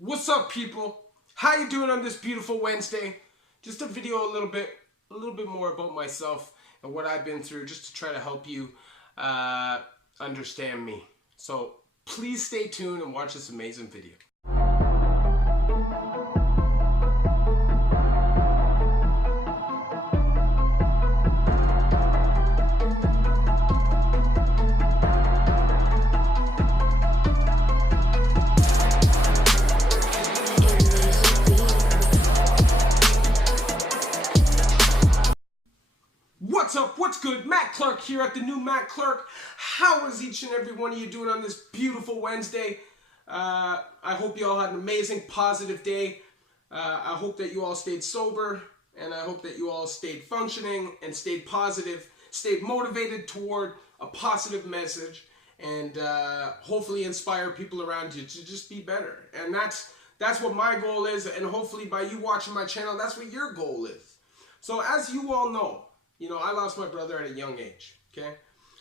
What's up, people? How you doing on this beautiful Wednesday? Just a video a little bit more about myself and what I've been through, just to try to help you understand me. So please stay tuned and watch this amazing video. What's up? What's good? Matt Clark here at the new Matt Clark. How is each and every one of you doing on this beautiful Wednesday? I hope you all had an amazing, positive day. I hope that you all stayed sober, and I hope that you all stayed functioning and stayed positive, stayed motivated toward a positive message, and hopefully inspire people around you to just be better. And that's what my goal is, and hopefully by you watching my channel, that's what your goal is. So as you all know, I lost my brother at a young age, okay?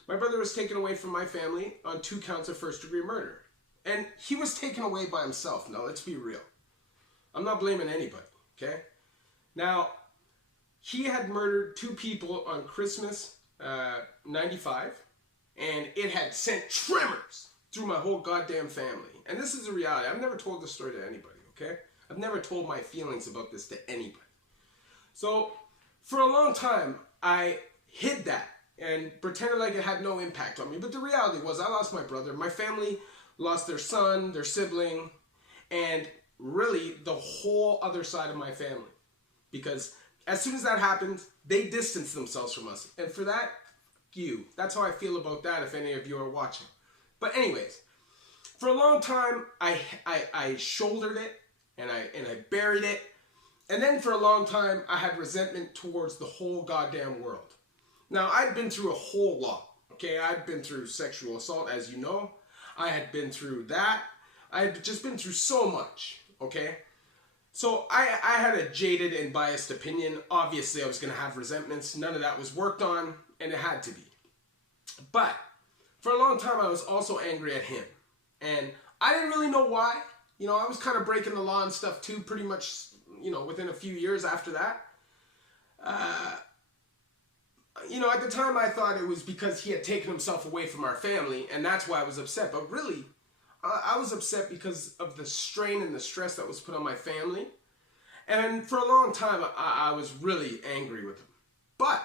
My brother was taken away from my family on 2 counts of first-degree murder. And he was taken away by himself. Now, let's be real. I'm not blaming anybody, okay? Now, he had murdered 2 people on Christmas, 95, and it had sent tremors through my whole goddamn family. And this is a reality. I've never told this story to anybody, okay? I've never told my feelings about this to anybody. So, for a long time, I hid that and pretended like it had no impact on me. But the reality was I lost my brother. My family lost their son, their sibling, and really the whole other side of my family. Because as soon as that happened, they distanced themselves from us. And for that, that's how I feel about that if any of you are watching. But anyways, for a long time, I shouldered it and I buried it. And then for a long time, I had resentment towards the whole goddamn world. Now, I'd been through a whole lot, okay? I'd been through sexual assault, as you know. I had been through that. I had just been through so much, okay? So I had a jaded and biased opinion. Obviously, I was going to have resentments. None of that was worked on, and it had to be. But for a long time, I was also angry at him. And I didn't really know why. I was kind of breaking the law and stuff too, pretty much, within a few years after that. At the time I thought it was because he had taken himself away from our family, and that's why I was upset. But really, I was upset because of the strain and the stress that was put on my family. And for a long time, I was really angry with him. But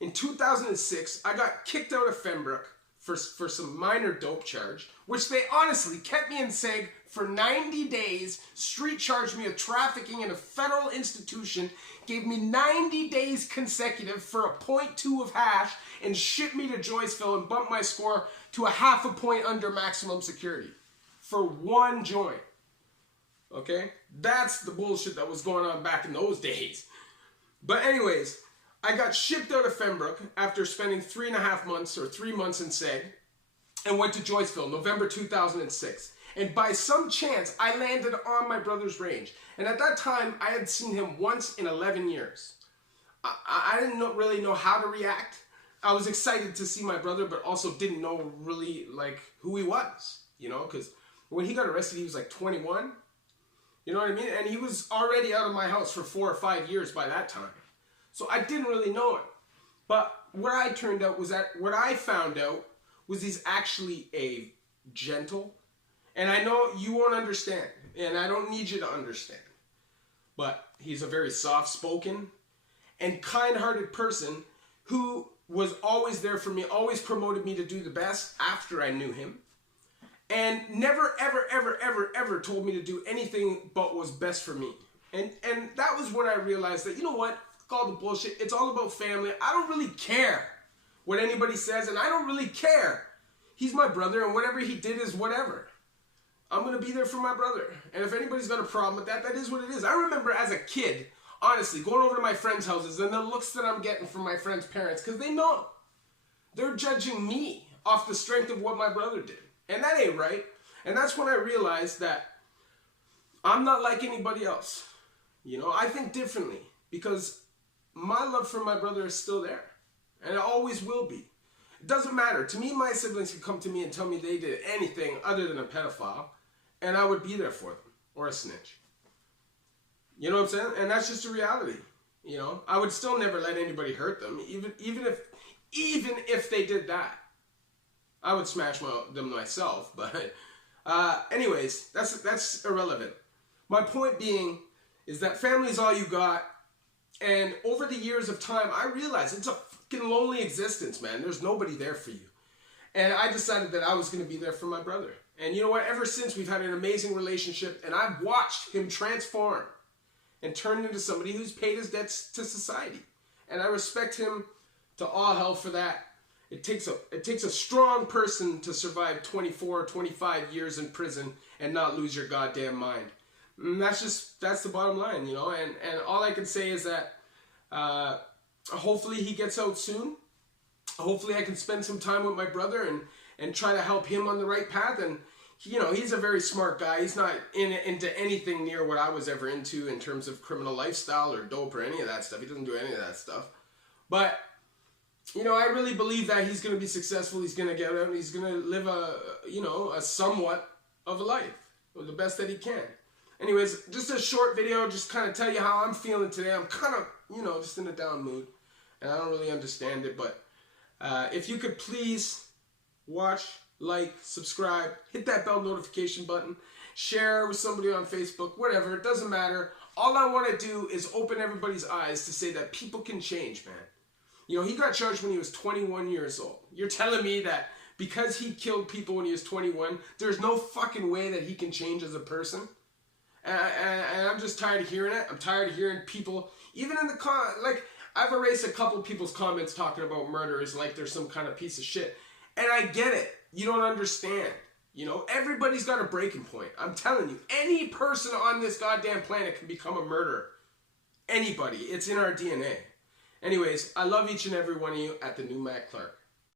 in 2006, I got kicked out of Fembrook for some minor dope charge, which they honestly kept me in seg for 90 days, street charged me with trafficking in a federal institution, gave me 90 days consecutive for a 0.2 of hash, and shipped me to Joyceville and bumped my score to a half a point under maximum security for 1 joint. Okay? That's the bullshit that was going on back in those days. But anyways, I got shipped out of Fembrook after spending 3.5 months or 3 months in seg and went to Joyceville, November 2006. And by some chance, I landed on my brother's range. And at that time, I had seen him once in 11 years. I didn't really know how to react. I was excited to see my brother, but also didn't know really who he was, because when he got arrested, he was like 21. You know what I mean? And he was already out of my house for 4 or 5 years by that time. So I didn't really know him. But what I found out was he's actually a gentle, and I know you won't understand, and I don't need you to understand, but he's a very soft-spoken and kind-hearted person who was always there for me, always promoted me to do the best after I knew him, and never, ever, ever, ever, ever told me to do anything but was best for me. And that was when I realized that, you know what, all the bullshit, it's all about family. I don't really care what anybody says, and I don't really care. He's my brother, and whatever he did is whatever. I'm going to be there for my brother. And if anybody's got a problem with that, that is what it is. I remember as a kid, honestly, going over to my friends' houses and the looks that I'm getting from my friends' parents, because they know. They're judging me off the strength of what my brother did. And that ain't right. And that's when I realized that I'm not like anybody else. I think differently, because my love for my brother is still there. And it always will be. It doesn't matter. To me, my siblings can come to me and tell me they did anything other than a pedophile, and I would be there for them. or a snitch. You know what I'm saying? And that's just a reality. You know, I would still never let anybody hurt them, even if they did that. I would smash them myself, but anyways, that's irrelevant. My point being is that family's all you got, and over the years of time, I realized it's a fucking lonely existence, man. There's nobody there for you. And I decided that I was going to be there for my brother. And you know what? Ever since, we've had an amazing relationship, and I've watched him transform and turn into somebody who's paid his debts to society. And I respect him to all hell for that. It takes a strong person to survive 24 or 25 years in prison and not lose your goddamn mind. And that's the bottom line, you know. And all I can say is that hopefully he gets out soon. Hopefully I can spend some time with my brother and try to help him on the right path. And you know, he's a very smart guy. He's not into anything near what I was ever into in terms of criminal lifestyle or dope or any of that stuff. He doesn't do any of that stuff. But you know, I really believe that he's going to be successful. He's going to get out and he's going to live a somewhat of a life, or the best that he can. Anyways, just a short video, just kind of tell you how I'm feeling today. I'm kind of, you know, just in a down mood, and I don't really understand it. But if you could please watch, like, subscribe, hit that bell notification button, share with somebody on Facebook, whatever, it doesn't matter. All I want to do is open everybody's eyes to say that people can change, man. You know, he got charged when he was 21 years old. You're telling me that because he killed people when he was 21, there's no fucking way that he can change as a person? And I'm just tired of hearing it. I'm tired of hearing people, even in the like, I've erased a couple people's comments talking about murderers like they're some kind of piece of shit. And I get it. You don't understand. You know, everybody's got a breaking point. I'm telling you, any person on this goddamn planet can become a murderer. Anybody. It's in our DNA. Anyways, I love each and every one of you at the new Matt Clark.